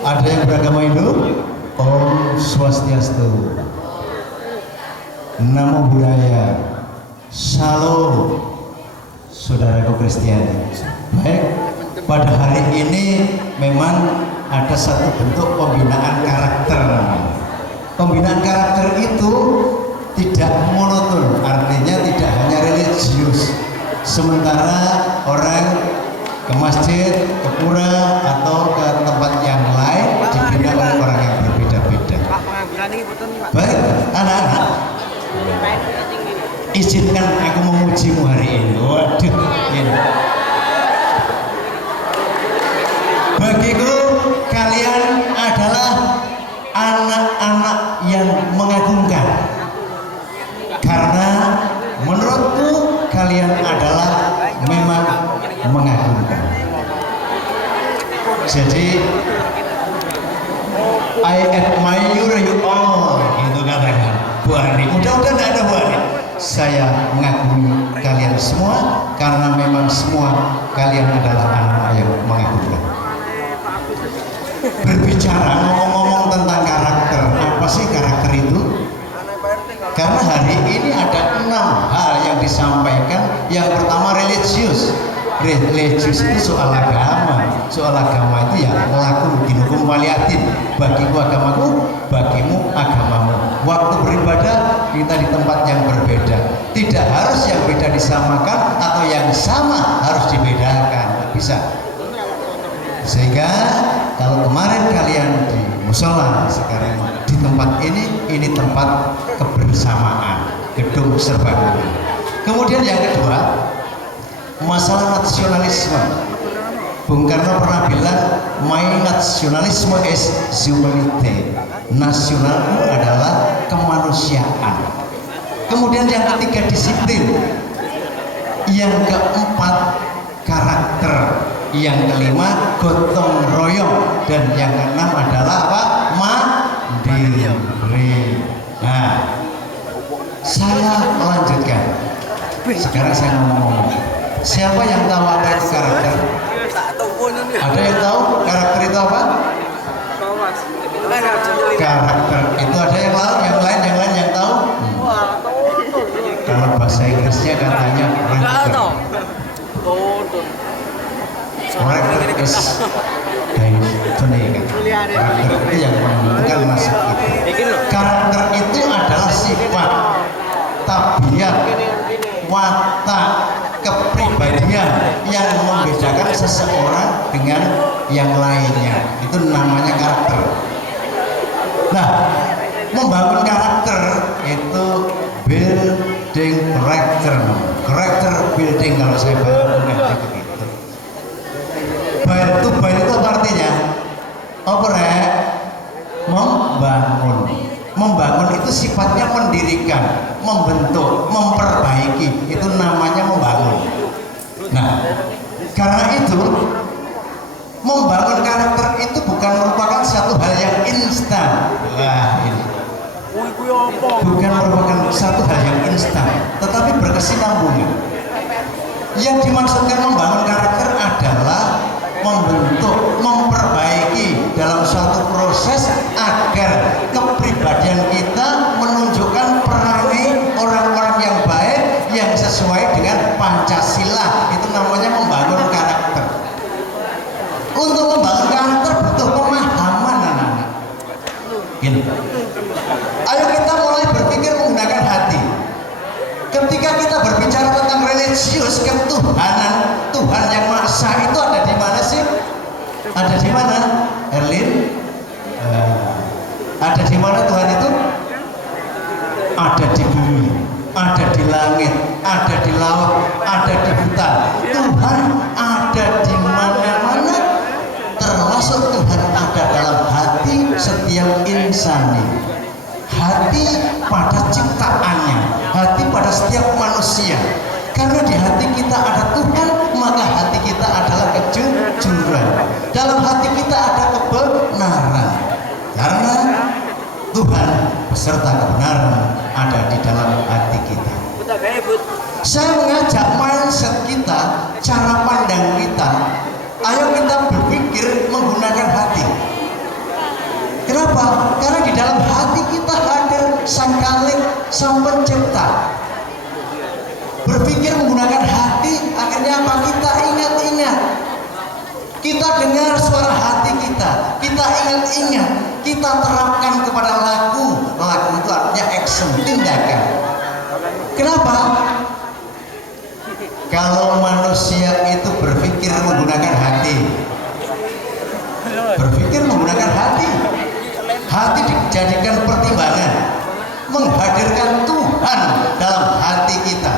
Ada yang beragama Hindu? Om Swastiastu. Namo Buddhaya. Shalom, saudaraku Kristiani. Baik, pada hari ini memang ada satu bentuk pembinaan karakter. Pembinaan karakter itu tidak monoton, artinya tidak hanya religius. Sementara orang ke masjid, ke pura, atau ke tempat yang lain dibina oleh orang yang berbeda-beda. Baik, anak-anak, izinkan aku memujimu hari ini. Waduh, ini. Bagiku kalian adalah anak-anak yang mengagumkan, karena menurutku kalian adalah memang mengagumkan. Jadi I admire you all, itu katakan Bu Ani. Mudah-mudahan tidak ada Bu Ani. Saya mengagumi kalian semua karena memang semua kalian adalah anak yang mengagumkan. Berbicara ngomong-ngomong tentang karakter, apa sih karakter itu? Karena hari ini ada 6 hal yang disampaikan. Yang pertama religius. Religius itu soal agama. Soal agama itu ya lakum dinukum waliatin. Bagiku agamaku, bagimu agamamu. Waktu beribadah kita di tempat yang berbeda. Tidak harus yang beda disamakan atau yang sama harus dibedakan. Tidak bisa. Sehingga kalau kemarin kalian di musola, sekarang di tempat ini tempat kebersamaan, gedung serbaguna. Kemudian yang kedua, masalah nasionalisme. Bung Karno pernah bilang, my nasionalisme is humanity. Nasional itu adalah kemanusiaan. Kemudian yang ketiga, disiplin. Yang keempat, karakter. Yang kelima, gotong royong. Dan yang keenam adalah apa? Mandiri. Nah, saya melanjutkan. Sekarang saya ngomong. Siapa yang tahu apa itu karakter? Ada yang tahu karakter itu apa? Karakter itu ada yang lain yang tahu? Kalau bahasa Inggrisnya katanya karakter. Karakter is karakter itu yang menentukan nasib kita. Karakter itu adalah sifat, tabiat, watak, kepribadian yang membedakan seseorang dengan yang lainnya. Itu namanya karakter. Nah, membangun karakter itu building karakter building kalau saya bahas begitu. Baik itu apa artinya? Membangun itu sifatnya mendirikan, membentuk, memperbaiki. Itu namanya membangun. Nah, karena itu membangun karakter itu bukan merupakan satu hal yang instan. Wah, ini bukan merupakan satu hal yang instan, tetapi berkesinambungan. Yang dimaksudkan membangun karakter adalah membentuk, memperbaiki dalam suatu proses agar kepribadian kita menunjukkan perangai orang-orang yang baik yang sesuai dengan Pancasila. Itu namanya membangun karakter. Untuk membangun karakter butuh pemahaman anak-anak. Gini. Ayo kita mulai berpikir menggunakan hati. Ketika kita berbicara tentang religius, ketuhanan, Tuhan yang Maha Esa itu ada di mana sih? Ada di mana, Erlin? Ada di mana Tuhan itu? Ada di bumi, ada di langit, ada di laut, ada di hutan. Tuhan ada di mana-mana, termasuk Tuhan ada dalam hati setiap insani. Hati pada ciptaannya, hati pada setiap manusia. Karena di hati kita ada Tuhan, maka hati kita adalah kejujuran. Dalam hati kita ada kebenaran. Karena Tuhan beserta kebenaran ada di dalam hati kita. Saya mengajak mindset kita, cara pandang kita. Ayo kita berpikir menggunakan hati. dengar suara hati kita, kita ingat-ingat, kita terapkan kepada laku. Laku itu artinya action, tindakan. Kenapa? Kalau manusia itu berpikir menggunakan hati, hati dijadikan pertimbangan, menghadirkan Tuhan dalam hati kita.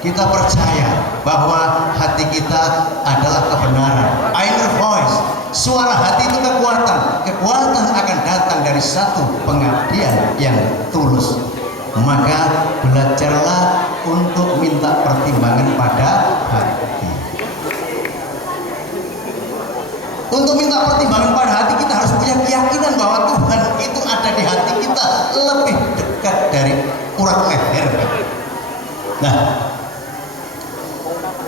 Kita percaya bahwa hati kita adalah kebenaran. Inner voice, suara hati itu kekuatan. Kekuatan akan datang dari satu pengabdian yang tulus. Maka belajarlah untuk minta pertimbangan pada hati. Untuk minta pertimbangan pada hati, kita harus punya keyakinan bahwa Tuhan itu ada di hati kita, lebih dekat dari urat leher. Nah,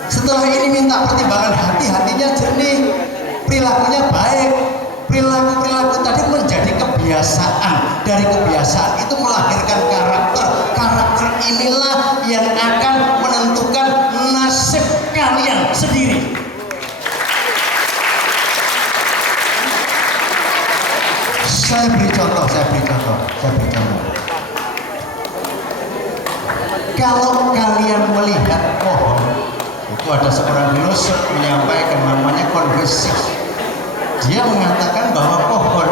setelah ini minta pertimbangan hati, hatinya jernih, perilakunya baik. Perilaku tadi menjadi kebiasaan. Dari kebiasaan itu melahirkan karakter. Karakter inilah yang akan menentukan nasib kalian sendiri. Saya beri contoh. Kalau kalian melihat pohon, itu ada seorang filosof menyampaikan, namanya Confucius. Dia mengatakan bahwa pohon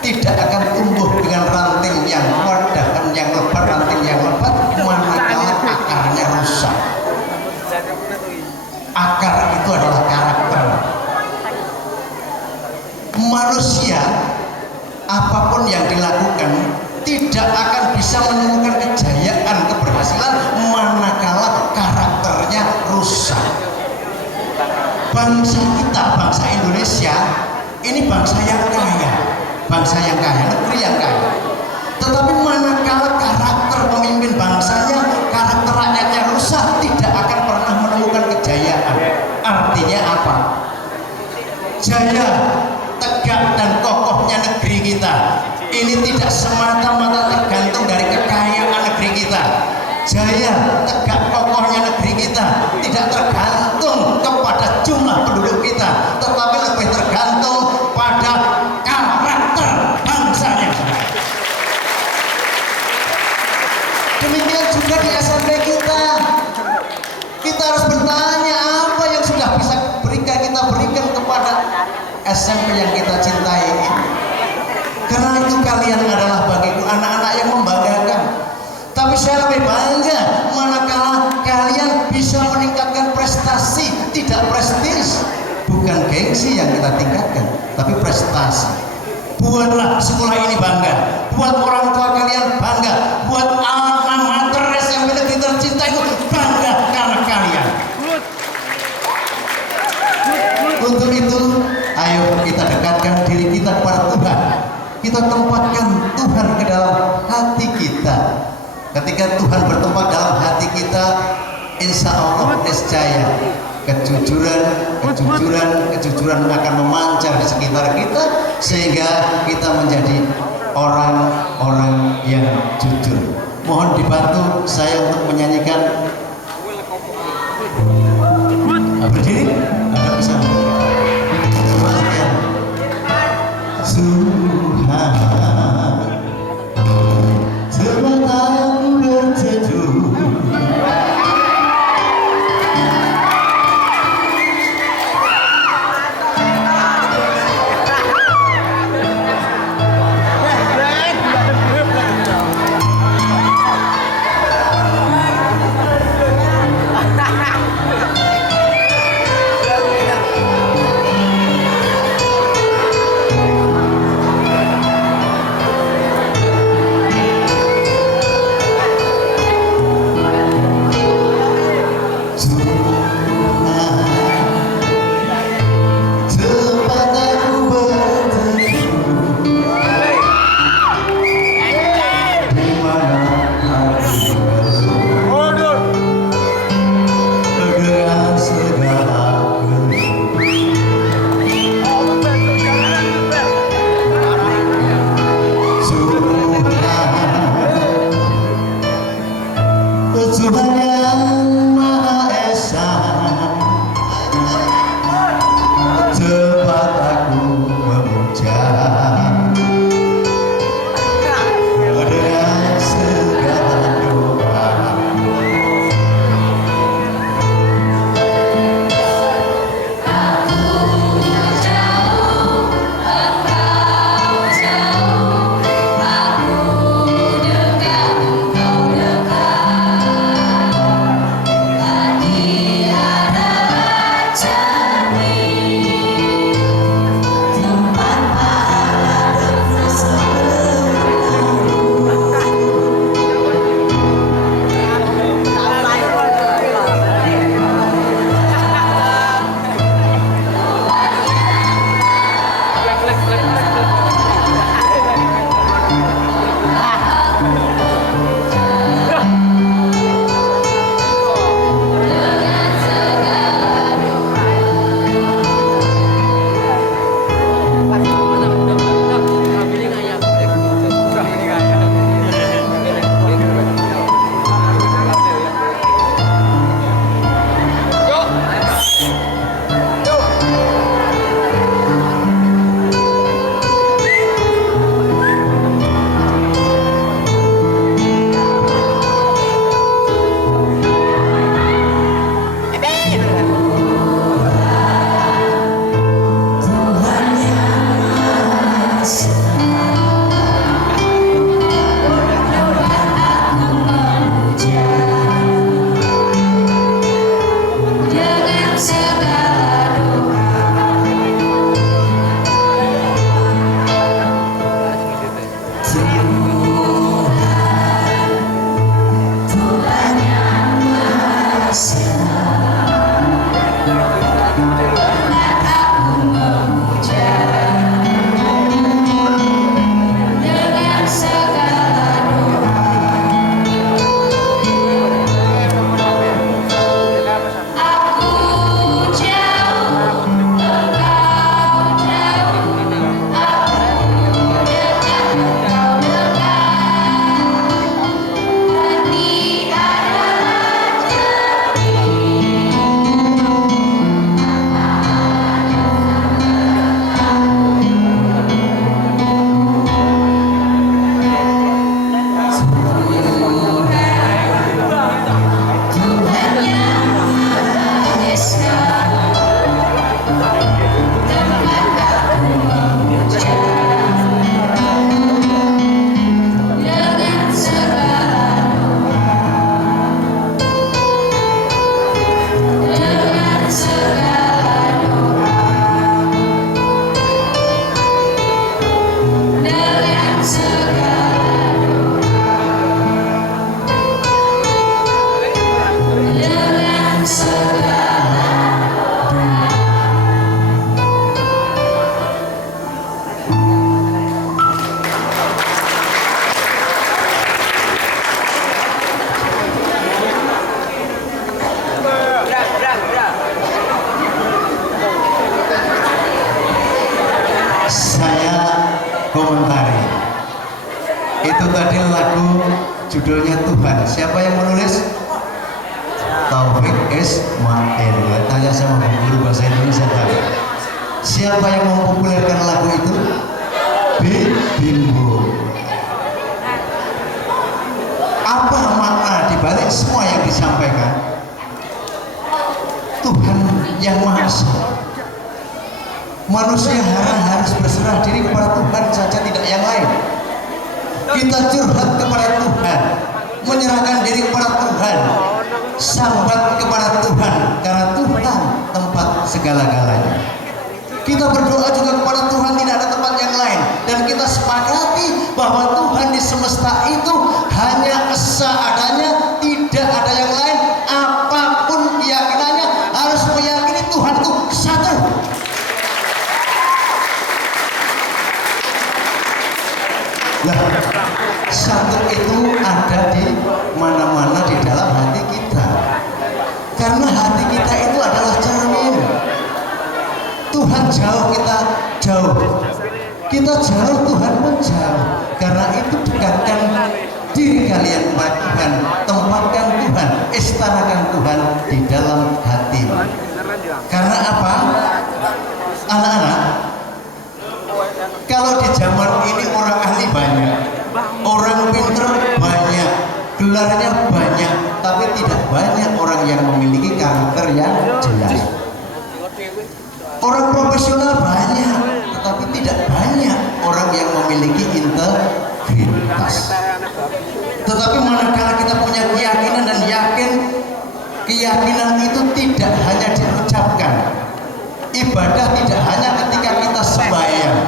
tidak akan tumbuh dengan ranting yang kuat, dahan yang lebat, ranting yang lebat, manakala akarnya rusak. Akar itu adalah karakter. Manusia, apapun yang dilakukan, tidak akan bisa menemukan kejayaan, keberhasilan manakala karakternya rusak. Bangsa kita, bangsa Indonesia ini bangsa yang kaya, negeri yang kaya. Tetapi manakala karakter pemimpin bangsanya, karakter rakyatnya rusak, tidak akan pernah menemukan kejayaan. Artinya apa? Jaya, tegak dan kokohnya negeri kita ini tidak semata-mata tergantung dari kekayaan negeri kita. Jaya, tegak kokohnya negeri kita tidak tergantung kepada jumlah penduduk kita, tetapi lebih tergantung pada karakter bangsanya. Demikian juga di SMP kita. Kita harus bertanya apa yang sudah kita berikan kepada SMP yang kita cintai ini. Karena itu kalian adalah bagiku anak-anak yang membanggakan. Tapi saya lebih bangga manakala kalian bisa meningkatkan prestasi, tidak prestis. Bukan gengsi yang kita tingkatkan, tapi prestasi. Buatlah sekolah ini bangga, buat orang tua kalian bangga, buat alma mater SMP Negeri Tercinta itu bangga karena kalian. Untuk itu, ayo kita dekatkan diri kita kepada Tuhan. Kita tempatkan Tuhan ke dalam hati kita. Ketika Tuhan bertempat dalam hati kita, insya Allah niscaya kejujuran akan memancar di sekitar kita, sehingga kita menjadi orang-orang yang jujur. Mohon dibantu saya untuk menyanyikan. Berdiri, ada bisa. Tuhan, sebatang berteduh. komentari. Itu tadi lagu judulnya Tuhan. Siapa yang menulis? Taufik Ismail. Tanya sama guru bahasa Indonesia tadi. Siapa yang mempopulerkan lagu itu? Bimbo. Apa makna dibalik semua yang disampaikan? Tuhan yang Maha Esa. Manusia harus berserah diri kepada Tuhan saja, tidak yang lain. Kita curhat kepada Tuhan, menyerahkan diri kepada Tuhan, sambat kepada Tuhan, karena Tuhan tempat segala-galanya. Kita berdoa juga kepada Tuhan, tidak ada tempat yang lain, dan kita sepakati bahwa Tuhan di semesta itu hanya esa adanya, tidak ada yang lain. Apapun keyakinannya harus meyakini Tuhan itu satu. Nah, satu itu ada di mana-mana di dalam hati kita, karena hati kita itu adalah cermin. Tuhan jauh, kita jauh. Kita jauh, Tuhan pun jauh. Karena itu dekatkan diri kalian kepada Tuhan, tempatkan Tuhan, istanakan Tuhan di dalam hati. Karena apa? Anak-anak, kalau di zaman ini orang ahli banyak, orang pinter banyak, gelarnya banyak, tapi tidak banyak orang yang memiliki karakter yang jelas. Orang profesional banyak, tetapi tidak banyak orang yang memiliki integritas. Tetapi manakala kita punya keyakinan dan yakin, keyakinan itu tidak hanya diucapkan. Ibadah tidak hanya ketika kita sembahyang,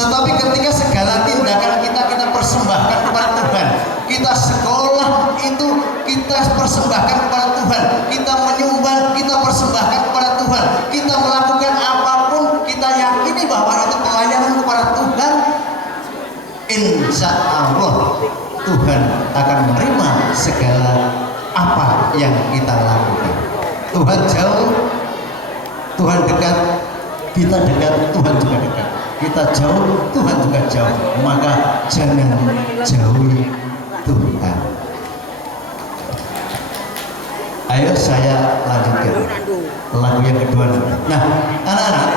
tetapi ketika segala tindakan kita persembahkan kepada Tuhan. Kita sekolah itu kita persembahkan kepada Tuhan. Kita menyumbang, kita persembahkan kepada Tuhan. Kita melakukan apapun, kita yakini bahwa itu pelayanan kepada Tuhan. Insya Allah Tuhan akan menerima segala apa yang kita lakukan. Tuhan jauh, Tuhan dekat, kita dekat, Tuhan juga dekat. Kita jauh, Tuhan juga jauh. Maka jangan jauhi Tuhan. Ayo saya lanjutkan lagu yang kedua. Nah, anak-anak,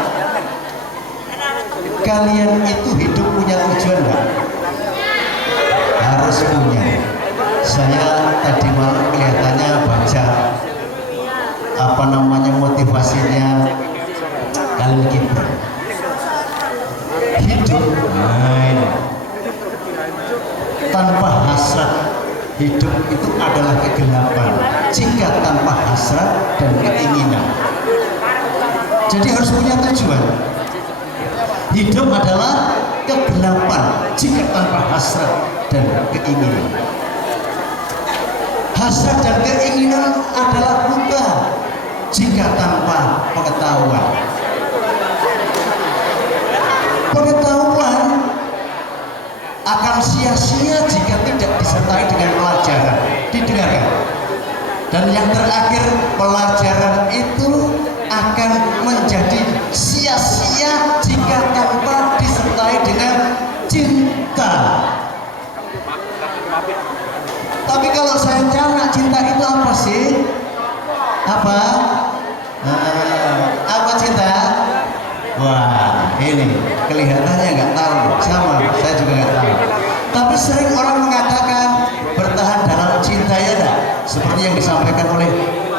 kalian itu hidup punya tujuan enggak? Harus punya. Saya tadi malam kelihatannya baca apa namanya motivasinya Khalil Gibran. Hidup tanpa hasrat. Hidup itu adalah kegelapan jika tanpa hasrat dan keinginan. Jadi harus punya tujuan. Hidup adalah kegelapan jika tanpa hasrat dan keinginan. Hasrat dan keinginan adalah buta jika tanpa pengetahuan. Pengetahuan akan sia-sia jika tidak disertai dengan pelajaran. Didengarkan. Dan yang terakhir, pelajaran itu akan menjadi sia-sia jika tanpa disertai dengan cinta. Tapi kalau saya tanya, cinta itu apa sih? Apa? Apa cinta? Wah, ini kelihatannya nggak tahu, sama saya juga nggak tahu. Tapi sering orang mengatakan bertahan dalam cinta, ya enggak? Seperti yang disampaikan oleh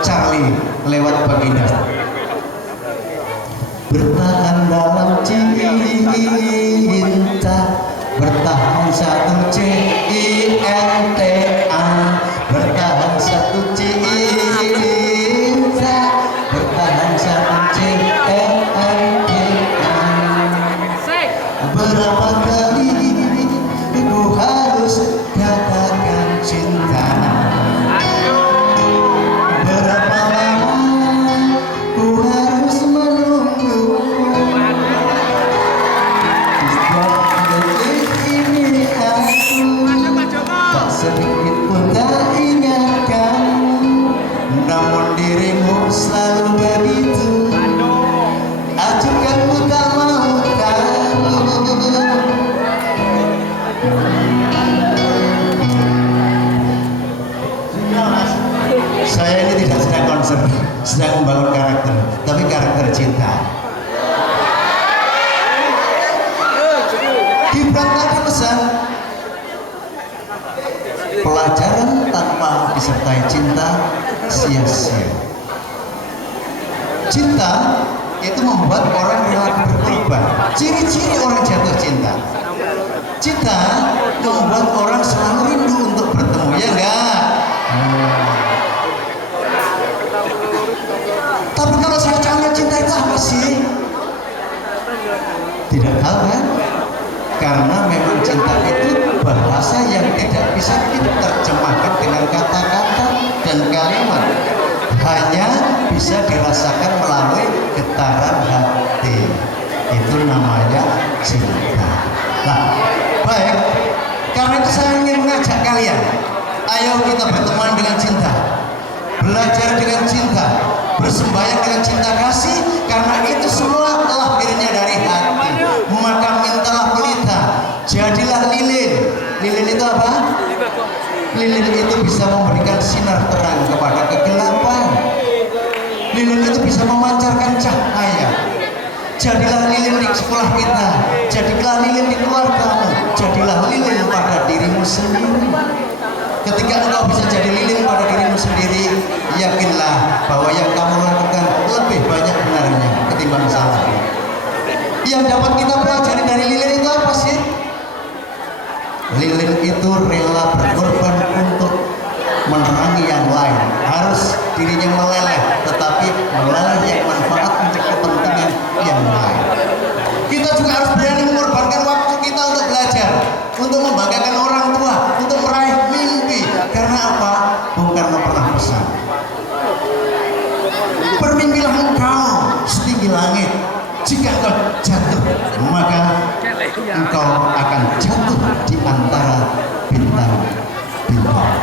Charlie lewat baginda. Bertahan dalam cinta, bertahan satu cinta, bertahan satu cinta, bertahan satu cinta. Berapa kali ku harus katakan cinta? Berapa lama ku harus menunggu? Setiap detik ini aku tak sedikit Tuhan tadi pesan, pelajaran tanpa disertai cinta sia-sia. Cinta itu membuat orang rela berkorban. Ciri-ciri orang jatuh cinta. Cinta membuat orang selalu rindu untuk bertemu, ya enggak? Tapi kalau saya tanya cinta itu apa sih? Tidak tahu kan? Karena memang cinta itu bahasa yang tidak bisa diterjemahkan dengan kata-kata dan kalimat. Hanya bisa dirasakan melalui getaran hati. Itu namanya cinta. Nah, baik. Karena itu saya ingin mengajak kalian, ayo kita berteman dengan cinta, belajar dengan cinta, bersembahyang dengan cinta kasih, karena itu semua lahirnya dari hati. Maka mintalah pelita, jadilah lilin. Lilin itu apa? Lilin itu bisa memberikan sinar terang kepada kegelapan. Lilin itu bisa memancarkan cahaya. Jadilah lilin di sekolah kita, jadilah lilin di keluargamu, jadilah lilin pada dirimu sendiri. Ketika engkau bisa jadi lilin pada dirimu sendiri, yakinlah bahwa yang kamu lakukan lebih banyak benarnya ketimbang salahnya. Yang dapat kita pelajari dari lilin itu apa sih? Lilin itu rela berkorban untuk menerangi yang lain. Harus dirinya meleleh, tetapi meleleh yang manfaat untuk kepentingan yang lain. Kita juga harus berani mengorbankan waktu kita untuk belajar, untuk membanggakan orang tua, untuk meraih mimpi. Karena apa? Bung Karno pernah pesan, bermimpilah engkau setinggi langit. Jika engkau jatuh, maka engkau akan jatuh di antara bintang-bintang.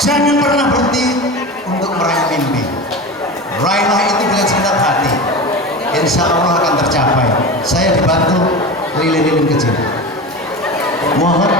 Jangan pernah berhenti untuk meraih mimpi. Raihlah itu dengan segenap hati. Insya Allah akan tercapai. Saya dibantu lilin-lilin kecil. Mohon.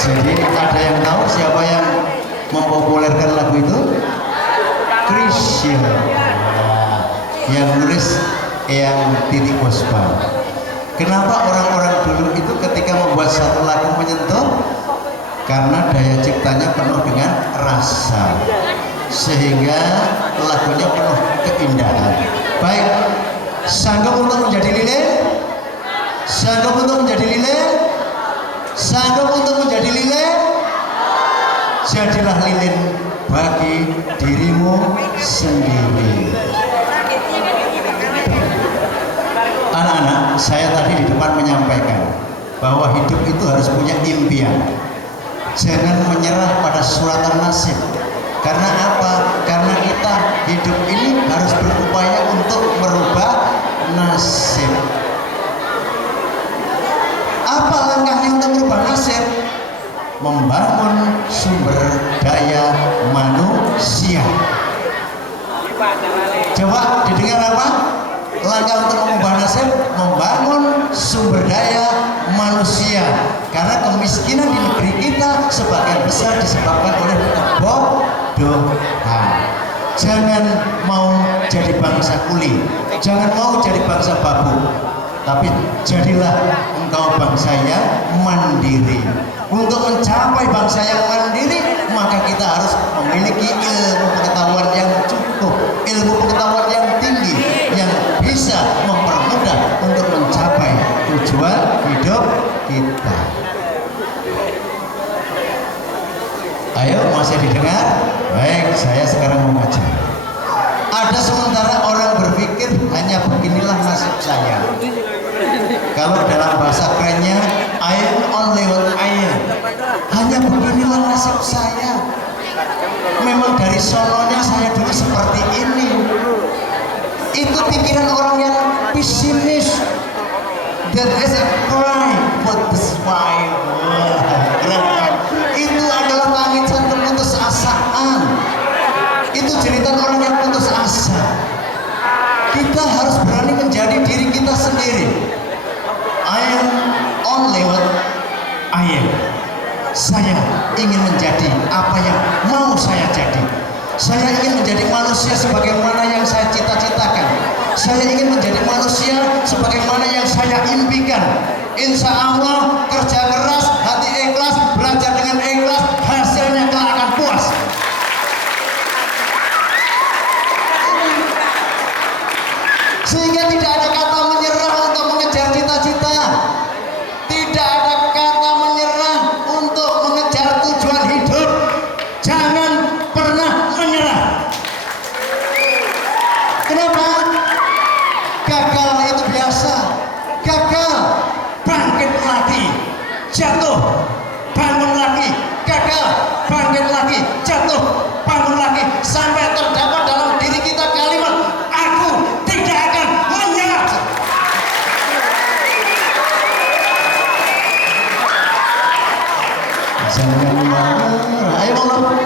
Jadi ada yang tahu siapa yang mempopulerkan lagu itu? Chrisye. Yang nulis yang Titi Puspa. Kenapa orang-orang dulu itu ketika membuat satu lagu menyentuh? Karena daya ciptanya penuh dengan rasa, sehingga lagunya penuh keindahan. Baik, sanggup untuk menjadi lilin? Sanggup untuk menjadi lilin? Sanggup untuk menjadi lilin? Jadilah lilin bagi dirimu sendiri. Anak-anak, saya tadi di depan menyampaikan bahwa hidup itu harus punya impian. Jangan menyerah pada suratan nasib. Karena apa? Karena kita hidup ini harus berupaya untuk merubah nasib. Apa langkahnya untuk merubah nasib? Membangun sumber daya manusia. Coba didengar apa? Langkah untuk mengubah nasib, membangun sumber daya manusia. Karena kemiskinan di negeri kita sebagian besar disebabkan oleh kebodohan. Jangan mau jadi bangsa kuli, jangan mau jadi bangsa babu, tapi jadilah engkau bangsa yang mandiri. Untuk mencapai bangsa yang mandiri, maka kita harus memiliki ilmu pengetahuan yang cukup, ilmu pengetahuan yang tinggi, yang bisa mempermudah untuk mencapai tujuan hidup kita. Ayo, masih didengar? Baik, saya sekarang mau ngajar. Ada sementara orang berpikir hanya beginilah nasib saya. Kalau dalam bahasa kerennya, I am only what I am. Hanya beginilah nasib saya. Memang dari sononya saya dulu seperti ini. Itu pikiran orang yang pesimis. That is a cry for the smile. Itu adalah tangisan keputusasaan. Itu jeritan orang yang putus asa. Kita harus berani menjadi diri kita sendiri. I am only what I am. Saya ingin menjadi apa yang mau saya jadi. Saya ingin menjadi manusia sebagaimana yang saya cita-citakan. Saya ingin menjadi manusia sebagaimana yang saya impikan. Insya Allah, kerja keras, hati ikhlas, belajar dengan ikhlas, hasilnya kelak akan puas. Sehingga tidak ada kata menyerah untuk mengejar cita-cita. Tidak ada kata menyerah untuk mengejar tujuan hidup. Jangan pernah menyerah. Kenapa? Gagal itu biasa. Gagal, bangkit lagi. Jatuh, bangun lagi. Gagal, bangkit lagi. Jatuh, bangun lagi. Sampai terdapat dalam diri kita kalimat, aku tidak akan menyerah. Jangan marah. Ayo ngomong.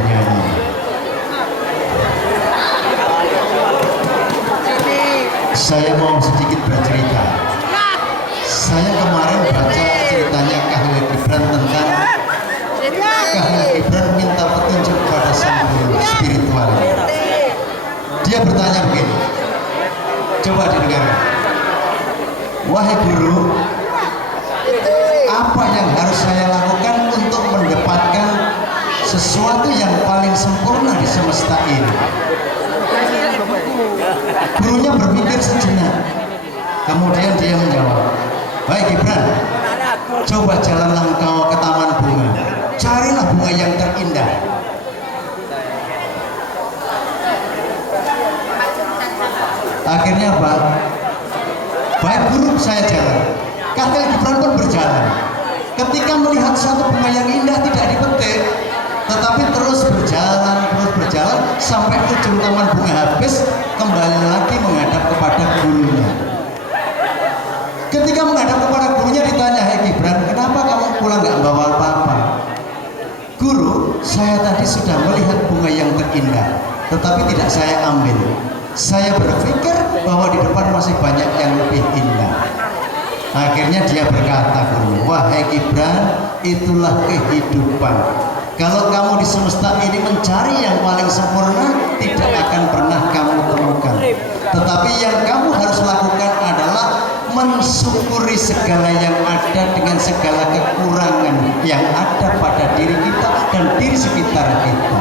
bernyanyi. Saya mau sedikit bercerita. Saya kemarin baca ceritanya Khalil Gibran tentang Khalil Gibran minta petunjuk pada sang guru spiritual. Dia bertanya begini, coba didengarkan. Wahai guru, apa yang harus saya lakukan untuk mendapatkan sesuatu yang paling sempurna di semesta ini? Gurunya berpikir sejenak, kemudian dia menjawab, baik Gibran, coba jalanlah engkau ke taman bunga, carilah bunga yang terindah. Akhirnya apa? Baik guru, saya jalan. Khalil Gibran pun berjalan. Ketika melihat satu bunga yang indah tidak dipetik, tetapi terus berjalan sampai ujung taman bunga habis, kembali lagi menghadap kepada gurunya. Ketika menghadap kepada gurunya ditanya, "Hei Gibran, kenapa kamu pulang nggak bawa apa-apa?" Guru, saya tadi sudah melihat bunga yang terindah, tetapi tidak saya ambil. Saya berpikir bahwa di depan masih banyak yang lebih indah. Akhirnya dia berkata, guru, wahai Gibran, itulah kehidupan. Kalau kamu di semesta ini mencari yang paling sempurna, tidak akan pernah kamu temukan. Tetapi yang kamu harus lakukan adalah mensyukuri segala yang ada dengan segala kekurangan yang ada pada diri kita dan diri sekitar kita.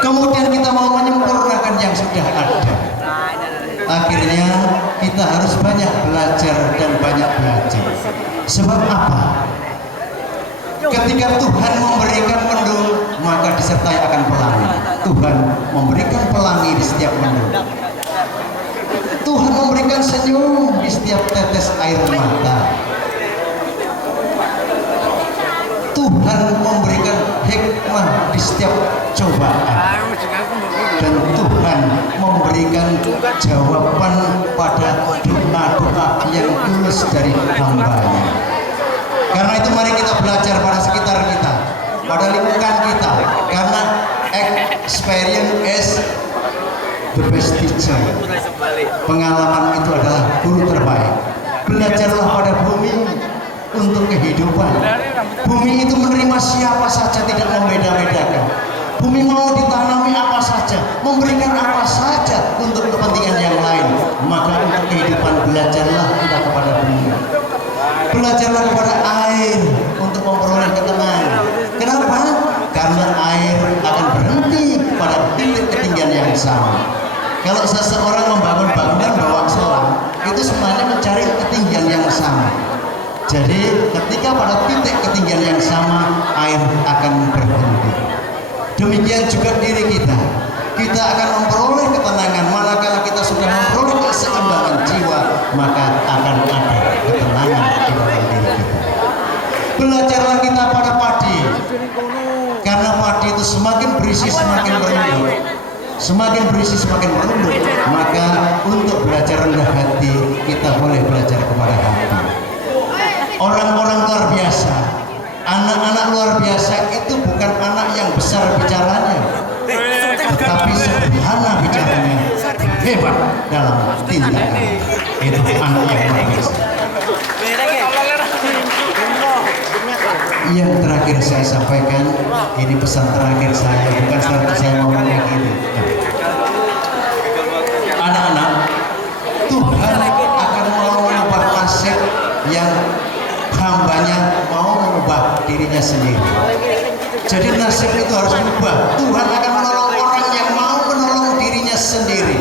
Kemudian kita mau menyempurnakan yang sudah ada. Akhirnya kita harus banyak belajar dan banyak belajar. Sebab apa? Ketika Tuhan memberikan mendung, maka disertai akan pelangi. Tuhan memberikan pelangi di setiap mendung. Tuhan memberikan senyum di setiap tetes air mata. Tuhan memberikan hikmah di setiap cobaan. Dan Tuhan memberikan jawaban pada doa-doa yang tulus dari hamba-Nya. Karena itu mari kita belajar pada sekitar kita, pada lingkungan kita. Karena experience is the best teacher. Pengalaman itu adalah guru terbaik. Belajarlah pada bumi untuk kehidupan. Bumi itu menerima siapa saja, tidak membeda-bedakan. Bumi mau ditanami apa saja, memberikan apa saja untuk kepentingan yang lain. Maka untuk kehidupan belajarlah kita kepada bumi. Belajarlah kepada air untuk memperoleh ketenangan. Kenapa? Karena air akan berhenti pada titik ketinggian yang sama. Kalau seseorang membangun bangunan bawa selang, itu sebenarnya mencari ketinggian yang sama. Jadi ketika pada titik ketinggian yang sama, air akan berhenti. Demikian juga diri kita. Kita akan memperoleh ketenangan manakala kita sudah memperoleh keseimbangan jiwa, maka akan ada ketenangan di dalam diri kita. Belajarlah kita pada padi, karena padi itu semakin berisi semakin merunduk. Semakin berisi semakin merunduk. Maka untuk belajar rendah hati, kita boleh belajar kepada hati. Orang-orang luar biasa, anak-anak luar biasa itu bukan anak yang besar bicaranya, tetapi sederhana bicaranya, hebat dalam tindakan. Itu anak yang luar biasa. Yang terakhir saya sampaikan, ini pesan terakhir saya, bukan selalu saya ngomongnya gini. Anak-anak, Tuhan akan mau mengubah nasib yang hambanya mau mengubah dirinya sendiri. Jadi nasib itu harus berubah. Tuhan akan menolong orang yang mau menolong dirinya sendiri.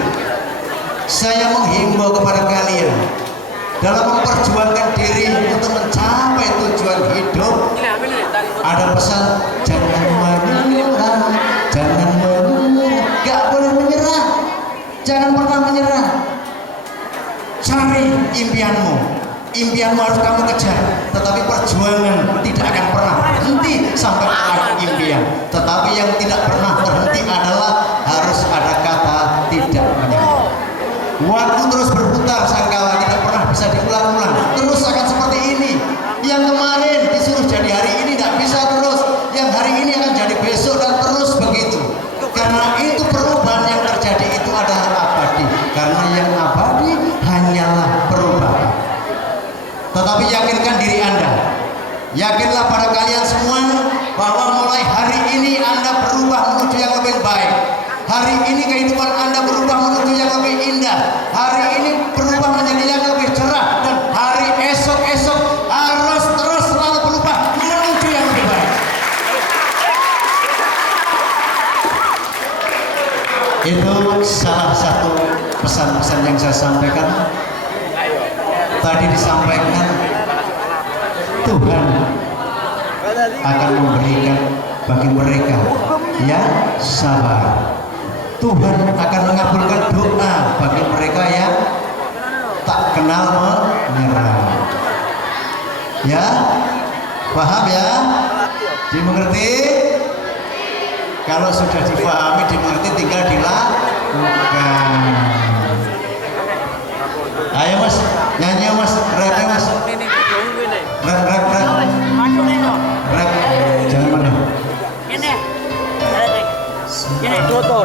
Saya menghimbau kepada kalian dalam memperjuangkan diri untuk mencapai tujuan hidup. Ada pesan, jangan menyerah, jangan menyerah, gak boleh menyerah, jangan pernah menyerah. Cari impianmu. Impianmu harus kamu kejar, tetapi perjuangan tidak akan pernah berhenti sampai akhir impian. Tetapi yang tidak pernah berhenti adalah harus ada kata tidak menyerah. Waktu terus berputar, sangkala tidak pernah bisa diulang-ulang. Terus akan seperti ini. Yang kemarin disuruh jadi hari ini tidak bisa terus. Yang hari ini akan jadi besok. menuju yang lebih baik. Hari ini kehidupan Anda berubah menuju yang lebih indah. Hari ini berubah menjadi yang lebih cerah, dan hari esok-esok harus terus selalu berubah menuju yang lebih baik. Itu salah satu pesan-pesan yang saya sampaikan. Tadi disampaikan Tuhan akan memberikan bagi mereka yang sabar. Tuhan akan mengabulkan doa bagi mereka yang tak kenal menyerah. Ya, paham ya? Dimengerti? Kalau sudah dipahami, dimengerti, tinggal dilakukan. Ayo mas, nyanyi mas, rap mas. Rap. Rap, jangan mana. Ini Dodo.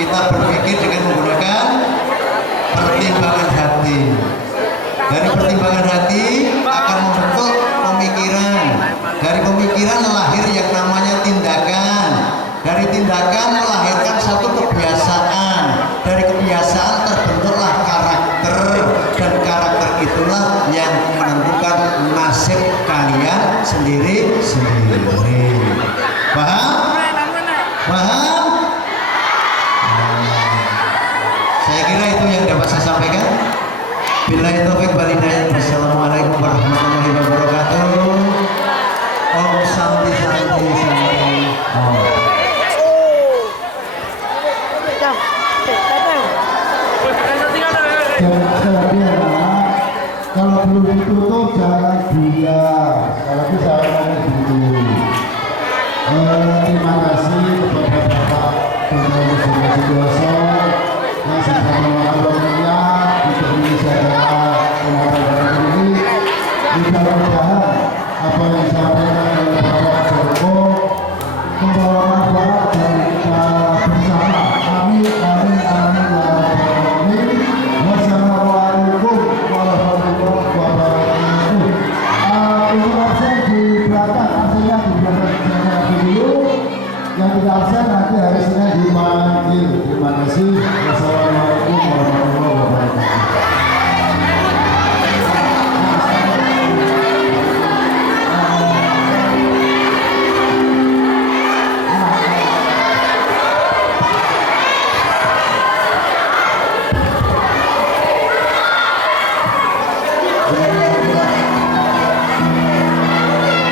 Kita berpikir dengan menggunakan pertimbangan hati. Dari pertimbangan hati akan membentuk pemikiran. Dari pemikiran lahir yang namanya tindakan. Dari tindakan melahirkan satu kebiasaan. Dari kebiasaan terbentuklah karakter. Dan karakter itulah yang menentukan nasib kalian sendiri-sendiri. Paham? Paham? Saya kira itu yang dapat saya sampaikan. Billahi taufik wal hidayah. Wassalamualaikum warahmatullahi wabarakatuh. Om Santi Santi Santi. Kalau belum ditutup jangan diam. Kalau bisa ngomong dulu. Terima kasih kepada Bapak Dr. Sudioso yang sudah meluangkannya untuk menyelenggarakan pemaparan ini. Mudah-mudahan apa yang disampaikan oleh Bapak Joko membawa manfaat dan kita bersama. Amin, amin, amin, amin. Wassalamualaikum warahmatullahi wabarakatuh. Untuk absen di belakang, absennya di belakang dulu. Yang tidak absen nanti hari Senin